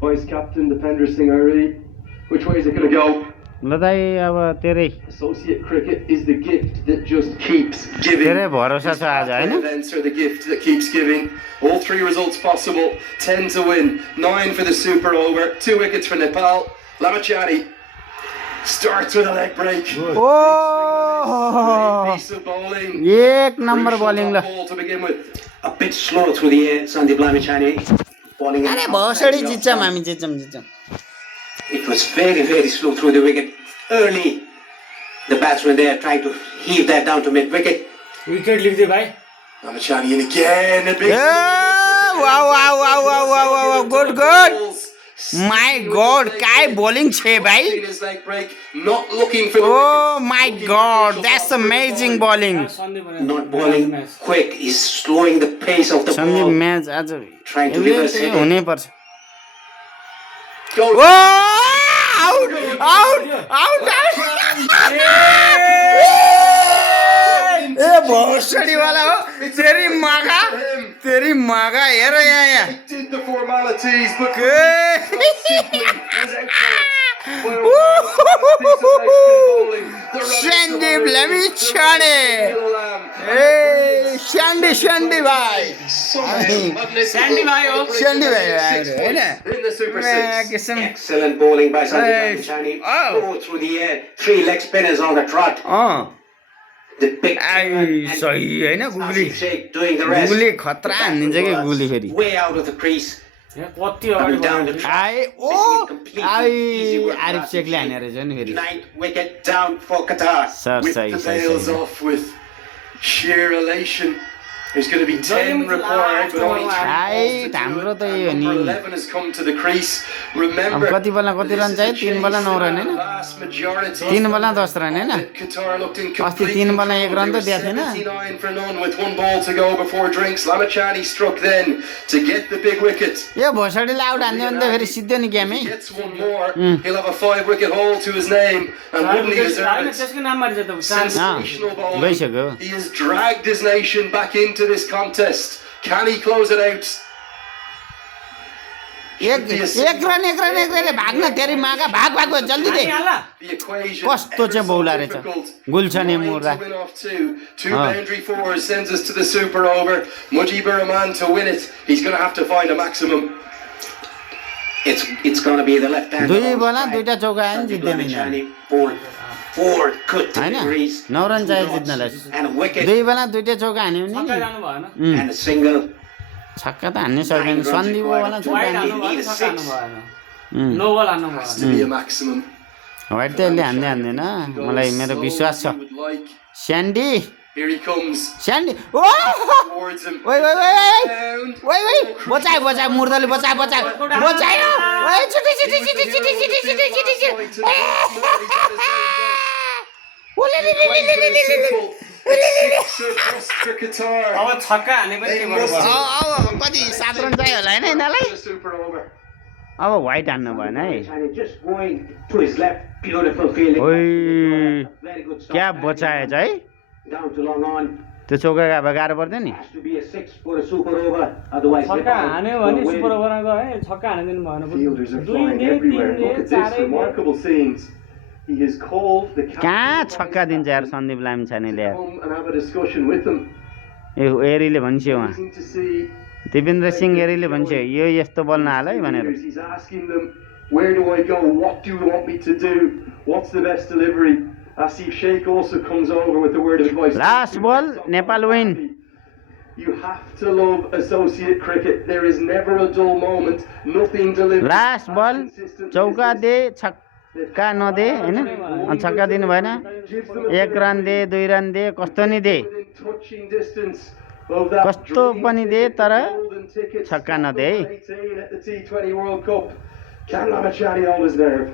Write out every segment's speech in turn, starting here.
Vice captain Dipender Singh Ari. Which way is it going to go? ल दाइ अब तेरै Associate cricket is the gift that just keeps giving. तेरै भरोसा छ आज हैन Events are the gift that keeps giving. All three results possible. 10 to win, 9 for the super over, 2 wickets for Nepal. Lamachani starts with a leg break. ओ Piece of bowling. एक number Crucial bowling ल ball to begin with. A bit slow through the air, Sandeep Lamachani. Bowling अरे भोसडी जित्छौँ हामी जित्छौँ It was very, very slow through the wicket. Early, the batsman there trying to heave that down to mid-wicket. Wicket लिखिदियो भाइ Lamachani in again. A big. Wow wow wow wow wow wow good good my God काय bowling छे भाई His leg break. Not looking for the Oh wickets. my god, that's amazing bowling. Not bowling quick, he's slowing the pace of the Sandeep ball. Match आज Trying to reverse it. हुनै पर्छ Goes. ओ out out out ए भोसडी वाला हो तेरी मागा हेर यहाँ Did the formalities, but यहाँ सन्दीप लमी छाडे ए sandy भाइ स्यान्डी भाइ हो स्यान्डी भाइ हैन in the Super Six. किसम Excellent bowling by Sandeep Hey. Lamachani. Oh. Slow through the air, 3 leg spinners on the trot. The big आई सही हैन googly Asif Sheikh doing the rest. Googly खतरा हानिन्छ कि गुगली फेरि Way out of the crease. कति Coming अगाडि down the बढ्यो। track. आई ओ आई आरिफ शेखले हाने रहेछ नि फेरि 9th wicket down for Qatar. Sir With सही the सही veils सही off with sheer elation. There's going to be 10 required, but only 3 Right, balls to हाम्रो do त it. यो And नि number 11 has come to the crease. अब Remember, कति बल्ल कति रन चाहियो 3 बल्ल 9 रन हैन vast majority 3 बल्ल 10 रन हैन that Qatar looked in अस्ति complete 3 बल्ल 1 control. रन They त were दिएको थिएन 79 for none with 1 ball to go before drinks. Lamachani struck then to get the big wicket. यो भोसडीले आउट हान्यो भने त फेरि सिद्धो नि गेम है Gets one more. He'll have a 5 wicket haul to his name, and wouldn't he deserve होइन, it? त्यसको नाममा रहेछ त चान्स Sensational bowling. गइसक्यो He has dragged his nation back into this contest. Can he close it out? एक run भाग्न तेरी मागा भाग भाग जल्दी दे हाल The equation कस्तो चाहिँ बौला रहेछ difficult. गुल्छने मुर्दा To win off two boundary fours sends us to the super over. Mujibur Rahman to win it. He's going to have to find a maximum. It's going to be the left hand. दुई बल्ल दुईटा चौका आयो नि जित्दैन यिनीहरू। Four good हैन deliveries 9 run चाहियो जित्नलाई and a wicket दुई बल्ल दुईटा चौका हान्यो भने छक्का नि जानु भएन and a single. छक्का त हान्नै सक्दैन सन्दीप वाला छ वाइड हान्नु भएन छक्का हान्नु भएन नो बल हान्नु Has भएन to be a maximum. White त यसले हान्दै हान्दैन मलाई मेरो विश्वास छ He would like. Sandy Here he comes Sandy ओ towards him. ओइ ओइ Down. बचायो मुर्दाले बचायो ओइ छिटै अब छक्का हाने पनि के गर्नु पर्छ अब कति 7 रन चाहियो होला हैन यिनीहरूलाई Super over. अब वाइट हान्नु भएन है And just going to his left, beautiful fielding. ओइ Very good stop. क्या बचाएछ है Down to long on. त्यो चौका अब गाह्रो पर्दैन नि Has to be a 6 for a super over. Otherwise, छक्का हान्यो भने सुपर ओभरमा गयो है छक्का हानिदिनु भएन Fielders are दुई flying दे everywhere. तीन Look दे at this चारै दे remarkable scenes. He has called the कहाँ captain छक्का दिन्छ यार सन्दीप लामिछानेले यार come and have a discussion with them. ए एरीले भन्छ उहाँ Amazing to see. Dipendra Singh एरीले भन्छ यो यस्तो बल नहाल है भनेर He's asking them, where do I go? What do you want me to do? What's the best delivery? Asif Sheikh also comes over with the word of advice. Last ball, Nepal win. You have to love associate cricket. There is never a dull moment. Nothing delivered. Last बल चौका दे छक्का नदे हैन अनि छक्का दिनु भएन एक run दे 2 run दे कस्तो नि दे Within touching distance of that कस्तो पनि दे तर golden ticket छक्का नदे है 18 at the T20 World Cup. Can Lamachani hold his nerve?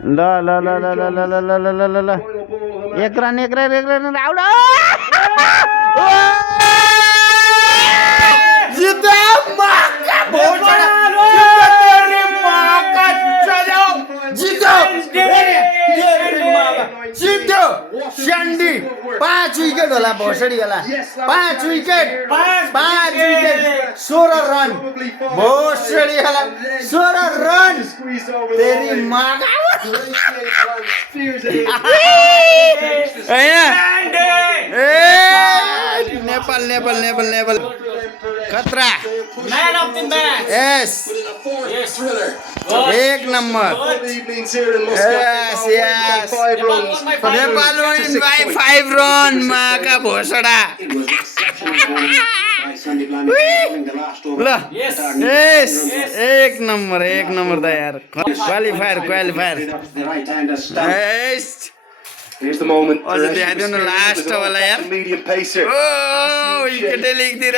ल ल ल ल ल ल ल ल ल ल ल Final ball of the match. एक रन आउट जित्यो मक्का भोसडा तेरी मां का चलो जित्यो जित्यो स्यान्डी 5 विकेट होला भोसडीवाला भोसडीवाला Yes, 5 विकेट पाँच 5 wicket. Wicket 16 run Probably far. भोसडीवाला 16 run Squeezed over the तेरी line. माँ का Great game plan. Spears it in. होइन ए नेपाल नेपाल नेपाल नेपाल खतरा म्यान अफ द म्याच यस एक नम्बर The evenings here in Muscat. Yes, yes. 5 runs. Nepal win by 5 run माका भोसडा It was exceptional by Sandeep Lamy controlling the last over. ल Yes. Yes एक number त यार qualifier qualifier The right-hander stumped. Yes Here's the moment. अझ देखाइदिउँ न last वाला यार Medium pacer. ओ विकेटै लेखिदिएर